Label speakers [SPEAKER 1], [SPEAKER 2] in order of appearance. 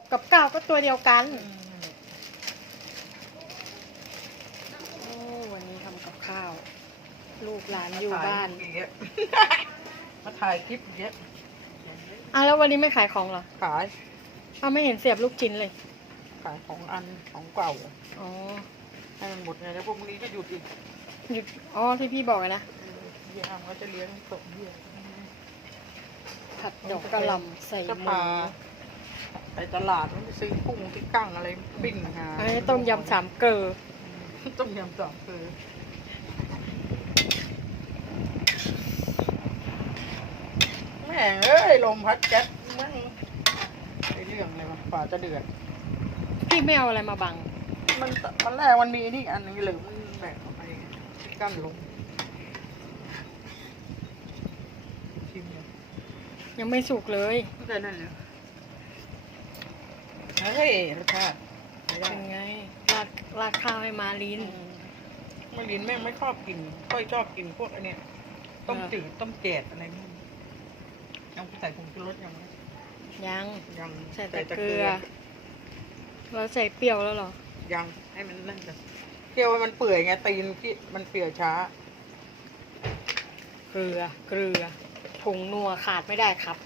[SPEAKER 1] กกับเก้าก็ตัวเดียวกัน
[SPEAKER 2] อืมนั่นแหละ
[SPEAKER 1] โอ้วันนี้ทำกับข้าว ลูกหลานอยู่บ้าน
[SPEAKER 2] มถ่ยคลิปอีกเยอะมาถ่ายคลิปอีกเยอะ
[SPEAKER 1] อะแล้ววันนี้ไม่ขายของเหรอ
[SPEAKER 2] ขาย
[SPEAKER 1] อ้าวไม่เห็นเสียบลูกชิ้นเลย
[SPEAKER 2] ขายของอันของเก่า
[SPEAKER 1] อ๋อ
[SPEAKER 2] ให้มันหมดไงแล้วพวกนี้ก็หยุดอีก
[SPEAKER 1] หยุด อ๋อที่พี่บอกอะนะ
[SPEAKER 2] เออเยี่ยมเขาจะเลี้ยงตกเยี่ย
[SPEAKER 1] ผัดดอกกระหล่ำใส่
[SPEAKER 2] จะ
[SPEAKER 1] หมู
[SPEAKER 2] พา ไปตลาดมันไปซื้อกุ้งที่กั้งอะไรปิ้งหา
[SPEAKER 1] อันนี้ต้มยำสามเกลือ
[SPEAKER 2] ต้มยำสองคือแม่งเอ้ยลมพัดแก๊สแม่งไอเรื่องเลยวะกว่าจะเดือด
[SPEAKER 1] พี่ไม่เอาอะไรมาบัง
[SPEAKER 2] มันมันแรกมันมีนี่อันนึงเหลือมันแบกออกไปที่กั้นลงชิมเลย
[SPEAKER 1] ยังไม่สุกเลย
[SPEAKER 2] ไม่ได้นั่นเลยเฮ้ยรสชาติไม่ได้
[SPEAKER 1] เป็นไงราดราดข้าวให้มาลิน
[SPEAKER 2] มาลินแม่งไม่ชอบกินค่อยชอบกินพวกอันเนี้ยต้ม
[SPEAKER 1] อ่า
[SPEAKER 2] จืดต้มแจดอะไรนี่ยังใส่ผงชูรสยังไหม
[SPEAKER 1] ยัง
[SPEAKER 2] ยัง
[SPEAKER 1] ใส่แต่เกลือแล้วใส่เปรี้ยวแล้วเหรอ
[SPEAKER 2] ยังให้มันนั่นกันเคี่ยวให้มันเปื่อยไงตีนที่มันเปื่อยช้า
[SPEAKER 1] เกลือเกลือผงนัวขาดไม่ได้ครับ